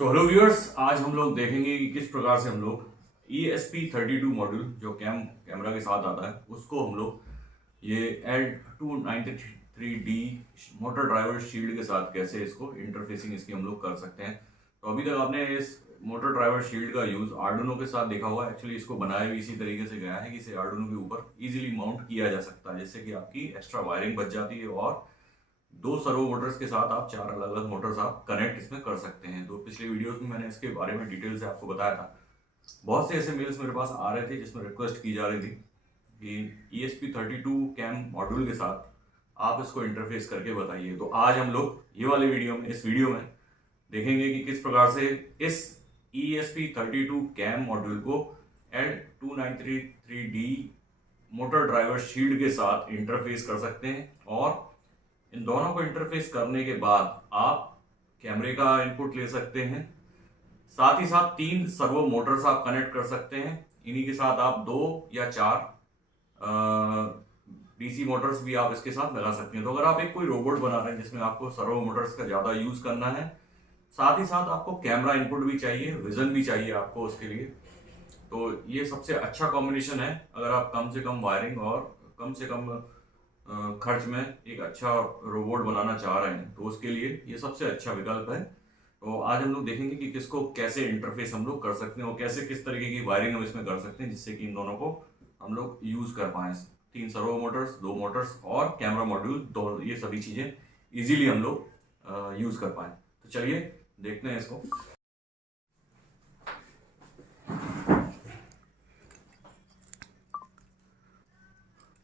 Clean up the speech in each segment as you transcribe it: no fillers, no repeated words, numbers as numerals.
So hello viewers, आज हम लोग देखेंगे कि किस प्रकार से हम लोग ESP32 मॉड्यूल जो कैमरा के साथ आता है उसको हम लोग ये L293D मोटर ड्राइवर शील्ड के साथ कैसे इसको इंटरफेसिंग इसकी हम लोग कर सकते हैं। तो अभी तक आपने इस मोटर ड्राइवर शील्ड का यूज़ आर्डुइनो के साथ देखा हुआ है। एक्चुअली इसको बनाया भी इसी तरीके से गया है कि इसे आर्डुइनो के ऊपर इजीली माउंट किया जा सकता है, जिससे कि आपकी एक्स्ट्रा वायरिंग बच जाती है और दो सर्वो मोटर्स के साथ आप चार अलग अलग मोटर्स आप कनेक्ट इसमें कर सकते हैं। तो पिछले वीडियोस में मैंने इसके बारे में डिटेल से आपको बताया था। बहुत से ऐसे मेल्स मेरे पास आ रहे थे जिसमें रिक्वेस्ट की जा रही थी कि ESP32 कैम मॉड्यूल के साथ आप इसको इंटरफेस करके बताइए। तो आज हम लोग ये वाले इस वीडियो में देखेंगे कि किस प्रकार से इस ESP32 कैम मॉड्यूल को L293D मोटर ड्राइवर शील्ड के साथ इंटरफेस कर सकते हैं और इन दोनों को इंटरफेस करने के बाद आप कैमरे का इनपुट ले सकते हैं। साथ ही साथ तीन सर्वो मोटर्स आप कनेक्ट कर सकते हैं। इन्हीं के साथ आप दो या चार डीसी मोटर्स भी आप इसके साथ लगा सकते हैं। तो अगर आप एक कोई रोबोट बना रहे हैं जिसमें आपको सर्वो मोटर्स का ज़्यादा यूज़ करना है, साथ ही साथ आपको कैमरा इनपुट भी चाहिए, विजन भी चाहिए आपको उसके लिए, तो ये सबसे अच्छा कॉम्बिनेशन है। अगर आप कम से कम वायरिंग और कम से कम खर्च में एक अच्छा रोबोट बनाना चाह रहे हैं तो उसके लिए ये सबसे अच्छा विकल्प है। तो आज हम लोग देखेंगे कि किसको कैसे इंटरफेस हम लोग कर सकते हैं और कैसे किस तरीके की वायरिंग हम इसमें कर सकते हैं जिससे कि इन दोनों को हम लोग यूज़ कर पाएँ। तीन सर्वो मोटर्स, दो मोटर्स और कैमरा मॉड्यूल, दो ये सभी चीज़ें इजीली हम लोग यूज़ कर पाएँ। तो चलिए देखते हैं इसको।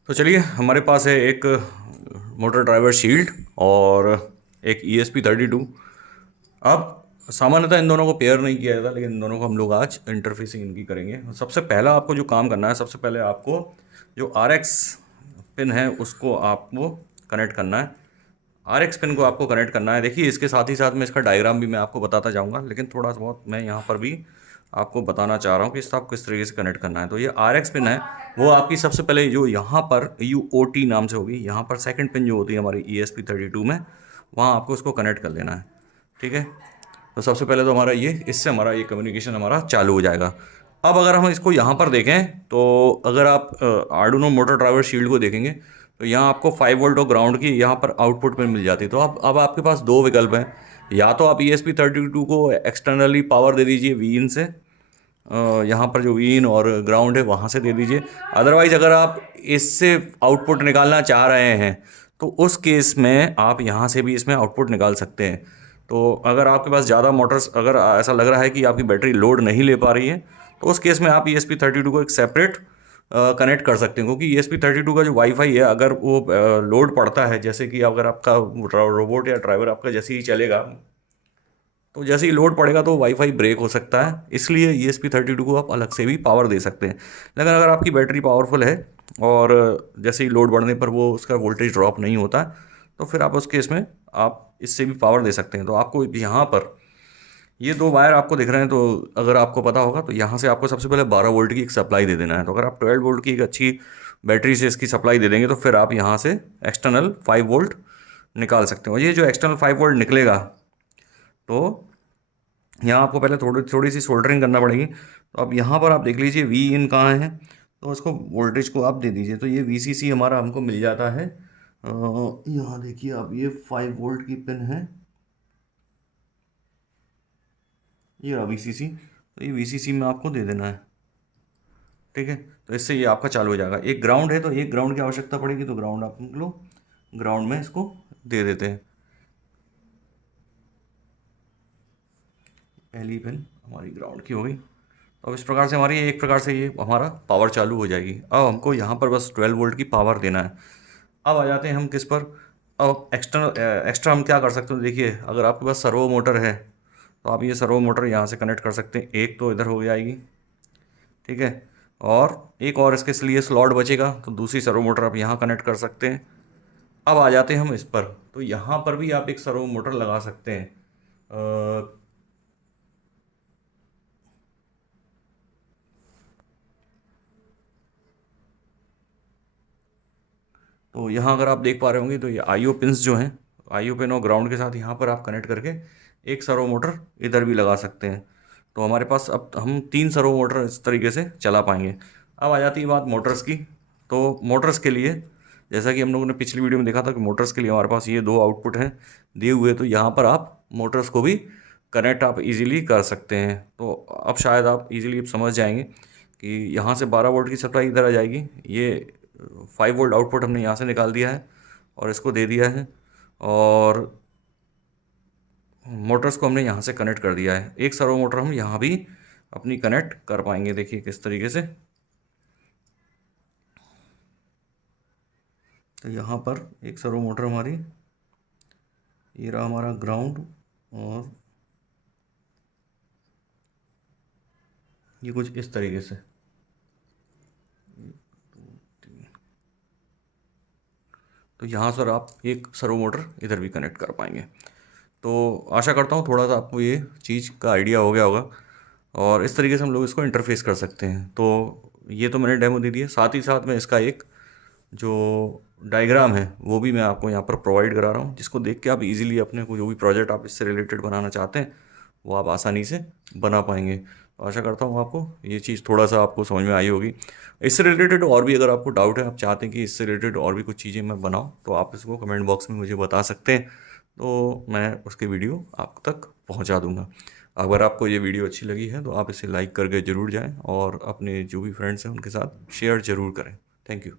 तो चलिए, हमारे पास है एक मोटर ड्राइवर शील्ड और एक ESP32। अब सामान्यतः इन दोनों को पेयर नहीं किया जाता, लेकिन इन दोनों को हम लोग आज इंटरफेसिंग इनकी करेंगे। सबसे पहला आपको जो काम करना है, सबसे पहले आपको जो RX पिन है उसको आपको कनेक्ट करना है। RX पिन को आपको कनेक्ट करना है। देखिए, इसके साथ ही साथ में इसका डायग्राम भी मैं आपको बताता जाऊँगा, लेकिन थोड़ा बहुत मैं यहाँ पर भी आपको बताना चाह रहा हूँ कि इसको आप किस तरीके से कनेक्ट करना है। तो ये RX पिन है, वो आपकी सबसे पहले जो यहाँ पर UOT नाम से होगी, यहाँ पर सेकंड पिन जो होती है हमारी ESP32 में, वहाँ आपको उसको कनेक्ट कर लेना है। ठीक है, तो सबसे पहले तो हमारा इससे हमारा ये कम्युनिकेशन हमारा चालू हो जाएगा। अब अगर हम इसको यहाँ पर देखें तो अगर आप आर्डुइनो मोटर ड्राइवर शील्ड को देखेंगे तो यहाँ आपको 5 वोल्ट और ग्राउंड की यहाँ पर आउटपुट पिन मिल जाती है। तो अब आपके पास दो विकल्प हैं। या तो आप ESP32 को एक्सटर्नली पावर दे दीजिए वी इन से, यहाँ पर जो वी इन और ग्राउंड है वहाँ से दे दीजिए। अदरवाइज़ अगर आप इससे आउटपुट निकालना चाह रहे हैं तो उस केस में आप यहाँ से भी इसमें आउटपुट निकाल सकते हैं। तो अगर आपके पास ज़्यादा मोटर्स, अगर ऐसा लग रहा है कि आपकी बैटरी लोड नहीं ले पा रही है, तो उस केस में आप ESP32 को एक सेपरेट कनेक्ट कर सकते हैं। क्योंकि ESP32 का जो वाईफाई है, अगर वो लोड पड़ता है, जैसे कि अगर आपका रोबोट या ड्राइवर आपका जैसे ही चलेगा, तो जैसे ही लोड पड़ेगा तो वाईफाई ब्रेक हो सकता है। इसलिए ESP32 को आप अलग से भी पावर दे सकते हैं। लेकिन अगर आपकी बैटरी पावरफुल है और जैसे ही लोड बढ़ने पर वो उसका वोल्टेज ड्रॉप नहीं होता, तो फिर आप उस केस में आप इससे भी पावर दे सकते हैं। तो आपको यहाँ पर ये दो वायर आपको दिख रहे हैं, तो अगर आपको पता होगा तो यहाँ से आपको सबसे पहले 12 वोल्ट की एक सप्लाई दे देना है। तो अगर आप 12 वोल्ट की एक अच्छी बैटरी से इसकी सप्लाई दे देंगे तो फिर आप यहाँ से एक्सटर्नल 5 वोल्ट निकाल सकते हो। ये जो एक्सटर्नल 5 वोल्ट निकलेगा, तो यहाँ आपको पहले थोड़ी थोड़ी सी सोल्डरिंग करना पड़ेगी। तो अब यहाँ पर आप देख लीजिए वी इन कहाँ है, तो उसको वोल्टेज को आप दे दीजिए। तो ये VCC हमारा हमको मिल जाता है। यहाँ देखिए आप, ये 5 वोल्ट की पिन है, ये रहा VCC। तो ये VCC में आपको दे देना है। ठीक है, तो इससे ये आपका चालू हो जाएगा। एक ग्राउंड है तो एक ग्राउंड की आवश्यकता पड़ेगी, तो ग्राउंड आप लोग ग्राउंड में इसको दे देते हैं। पहली पिन हमारी ग्राउंड की हो गई। तो अब इस प्रकार से हमारी एक प्रकार से ये हमारा पावर चालू हो जाएगी। अब हमको यहाँ पर बस 12 वोल्ट की पावर देना है। अब आ जाते हैं हम किस पर। अब एक्स्ट्रा हम क्या कर सकते हैं। देखिए, अगर आपके पास सर्वो मोटर है तो आप ये सर्वो मोटर यहाँ से कनेक्ट कर सकते हैं। एक तो इधर हो जाएगी, ठीक है, और एक और इसके लिए स्लॉट बचेगा, तो दूसरी सर्वो मोटर आप यहाँ कनेक्ट कर सकते हैं। अब आ जाते हैं हम इस पर। तो यहाँ पर भी आप एक सर्वो मोटर लगा सकते हैं। तो यहाँ अगर आप देख पा रहे होंगे तो ये IO पिन्स जो हैं, IO पिन और ग्राउंड के साथ यहाँ पर आप कनेक्ट करके एक सर्वो मोटर इधर भी लगा सकते हैं। तो हमारे पास अब हम 3 सर्वो मोटर इस तरीके से चला पाएंगे। अब आ जाती है बात मोटर्स की। तो मोटर्स के लिए जैसा कि हम लोगों ने पिछली वीडियो में देखा था कि मोटर्स के लिए हमारे पास ये 2 आउटपुट हैं दिए हुए, तो यहाँ पर आप मोटर्स को भी कनेक्ट आप इजीली कर सकते हैं। तो अब शायद आप इजीली समझ जाएंगे कि यहाँ से 12 वोल्ट की सप्लाई इधर आ जाएगी, ये 5 वोल्ट आउटपुट हमने यहाँ से निकाल दिया है और इसको दे दिया है, और मोटर्स को हमने यहाँ से कनेक्ट कर दिया है। एक सर्वो मोटर हम यहाँ भी अपनी कनेक्ट कर पाएंगे, देखिए किस तरीके से। तो यहाँ पर एक सर्वो मोटर हमारी, ये रहा हमारा ग्राउंड, और ये कुछ इस तरीके से। तो यहाँ सर आप एक सर्वो मोटर इधर भी कनेक्ट कर पाएंगे। तो आशा करता हूँ थोड़ा सा आपको ये चीज़ का आइडिया हो गया होगा, और इस तरीके से हम लोग इसको इंटरफेस कर सकते हैं। तो ये तो मैंने डेमो दे दी है, साथ ही साथ में इसका एक जो डायग्राम है वो भी मैं आपको यहाँ पर प्रोवाइड करा रहा हूँ, जिसको देख के आप इजीली अपने को जो भी प्रोजेक्ट आप इससे रिलेटेड बनाना चाहते हैं वो आप आसानी से बना पाएंगे। तो आशा करता हूँ आपको ये चीज़ थोड़ा सा आपको समझ में आई होगी। इससे रिलेटेड और भी अगर आपको डाउट है, आप चाहते हैं कि इससे रिलेटेड और भी कुछ चीज़ें मैं बनाऊँ, तो आप इसको कमेंट बॉक्स में मुझे बता सकते हैं, तो मैं उसकी वीडियो आप तक पहुँचा दूँगा। अगर आपको ये वीडियो अच्छी लगी है तो आप इसे लाइक करके ज़रूर जाएँ, और अपने जो भी फ्रेंड्स हैं उनके साथ शेयर ज़रूर करें। Thank you.